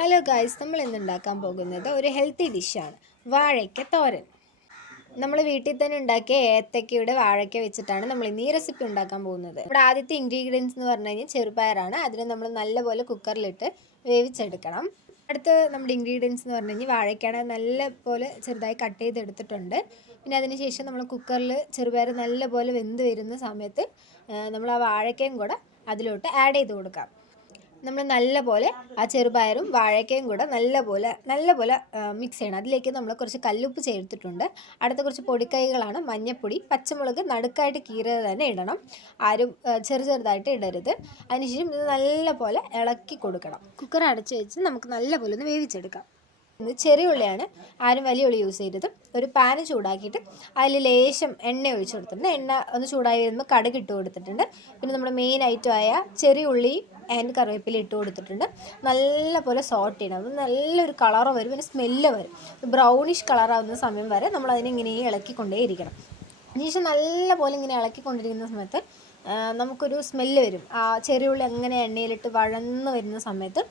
Hello guys, നമ്മൾ ഇന്ന് ഉണ്ടാക്കാൻ പോകുന്നത് ഒരു ഹെൽത്തി ഡിഷാണ് വാഴയ്ക്ക തോരൻ. നമ്മൾ വീട്ടിൽ തന്നെ ഉണ്ടാക്കിയ ഏത്തക്കയുടെ വാഴയ്ക്ക വെച്ചിട്ടാണ് നമ്മൾ ഇന്ന് ഈ റെസിപ്പി ഉണ്ടാക്കാൻ പോകുന്നത്. ഇവിടെ ആദ്യത്തെ ഇൻഗ്രീഡിയൻസ് എന്ന് പറഞ്ഞു കഴിഞ്ഞാൽ ചെറുപയറാണ്. അതിനെ നമ്മൾ നല്ലപോലെ കുക്കറിലിട്ട് വേവിച്ചെടുക്കണം. അടുത്ത് നമ്മുടെ ഇൻഗ്രീഡിയൻസ് എന്ന് പറഞ്ഞു കഴിഞ്ഞാൽ വാഴയ്ക്കാണ് നല്ലപോലെ ചെറുതായി കട്ട് ചെയ്തെടുത്തിട്ടുണ്ട്. പിന്നെ അതിനുശേഷം നമ്മൾ കുക്കറിൽ ചെറുപയർ നല്ലപോലെ വെന്ത് വരുന്ന സമയത്ത് നമ്മൾ ആ വാഴയ്ക്കയും കൂടെ അതിലോട്ട് ആഡ് ചെയ്ത് കൊടുക്കാം. നമ്മൾ നല്ലപോലെ ആ ചെറുപയറും വാഴയ്ക്കയും കൂടെ നല്ലപോലെ മിക്സ് ചെയ്യണം. അതിലേക്ക് നമ്മൾ കുറച്ച് കല്ലുപ്പ് ചേർത്തിട്ടുണ്ട്. അടുത്ത കുറച്ച് പൊടിക്കൈകളാണ് മഞ്ഞൾപ്പൊടി, പച്ചമുളക് നടുക്കായിട്ട് കീറിയത് തന്നെ ഇടണം. ആരും ചെറുതായിട്ട് ഇടരുത്. അതിനുശേഷം ഇത് നല്ലപോലെ ഇളക്കി കൊടുക്കണം. കുക്കർ അടച്ച് വെച്ച് നമുക്ക് നല്ലപോലെ ഒന്ന് വേവിച്ചെടുക്കാം. ചെറിയ ഉള്ളിയാണ്, ആരും വലിയ ഉള്ളി യൂസ് ചെയ്തത്. ഒരു പാന് ചൂടാക്കിയിട്ട് അതിൽ ലേശം എണ്ണ ഒഴിച്ചു കൊടുത്തിട്ടുണ്ട്. എണ്ണ ഒന്ന് ചൂടായി വരുമ്പോൾ കടുക് ഇട്ട് കൊടുത്തിട്ടുണ്ട്. പിന്നെ നമ്മുടെ മെയിൻ ഐറ്റമായ ചെറിയ ഉള്ളി ആൻഡ് കറിവേപ്പില ഇട്ട് കൊടുത്തിട്ടുണ്ട്. നല്ലപോലെ സോട്ട് ചെയ്യണം. അത് നല്ലൊരു കളറ് വരും, പിന്നെ സ്മെല്ല് വരും. ബ്രൗണിഷ് കളറാവുന്ന സമയം വരെ നമ്മൾ അതിനിങ്ങനെ ഇളക്കിക്കൊണ്ടേയിരിക്കണം. അതിനുശേഷം നല്ലപോലെ ഇങ്ങനെ ഇളക്കിക്കൊണ്ടിരിക്കുന്ന സമയത്ത് നമുക്കൊരു സ്മെല്ല് വരും. ആ ചെറിയ ഉള്ളി അങ്ങനെ എണ്ണയിലിട്ട് വഴന്ന് വരുന്ന സമയത്ത്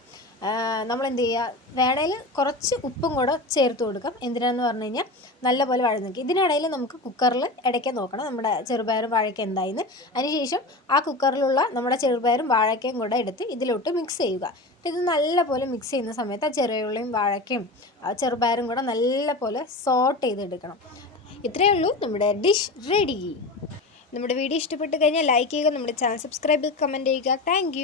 നമ്മളെന്ത് ചെയ്യുക, വേണേൽ കുറച്ച് ഉപ്പും കൂടെ ചേർത്ത് കൊടുക്കാം. എന്തിനാണെന്ന് പറഞ്ഞു കഴിഞ്ഞാൽ നല്ലപോലെ വഴന്നേക്കും. ഇതിനിടയിൽ നമുക്ക് കുക്കറിൽ ഇടയ്ക്ക് നോക്കണം നമ്മുടെ ചെറുപയറും വാഴയ്ക്ക എന്തായിന്ന്. അതിനുശേഷം ആ കുക്കറിലുള്ള നമ്മുടെ ചെറുപയറും വാഴയ്ക്കയും കൂടെ എടുത്ത് ഇതിലോട്ട് മിക്സ് ചെയ്യുക. ഇത് നല്ലപോലെ മിക്സ് ചെയ്യുന്ന സമയത്ത് ആ ചെറിയ ഉള്ളിയും വാഴയ്ക്കയും ചെറുപയറും കൂടെ നല്ലപോലെ സോട്ട് ചെയ്തെടുക്കണം. ഇത്രയേ ഉള്ളൂ, നമ്മുടെ ഡിഷ് റെഡി. നമ്മുടെ വീഡിയോ ഇഷ്ടപ്പെട്ട് കഴിഞ്ഞാൽ ലൈക്ക് ചെയ്യുക, നമ്മുടെ ചാനൽ സബ്സ്ക്രൈബ് ചെയ്യുക, കമൻറ്റ് ചെയ്യുക. താങ്ക്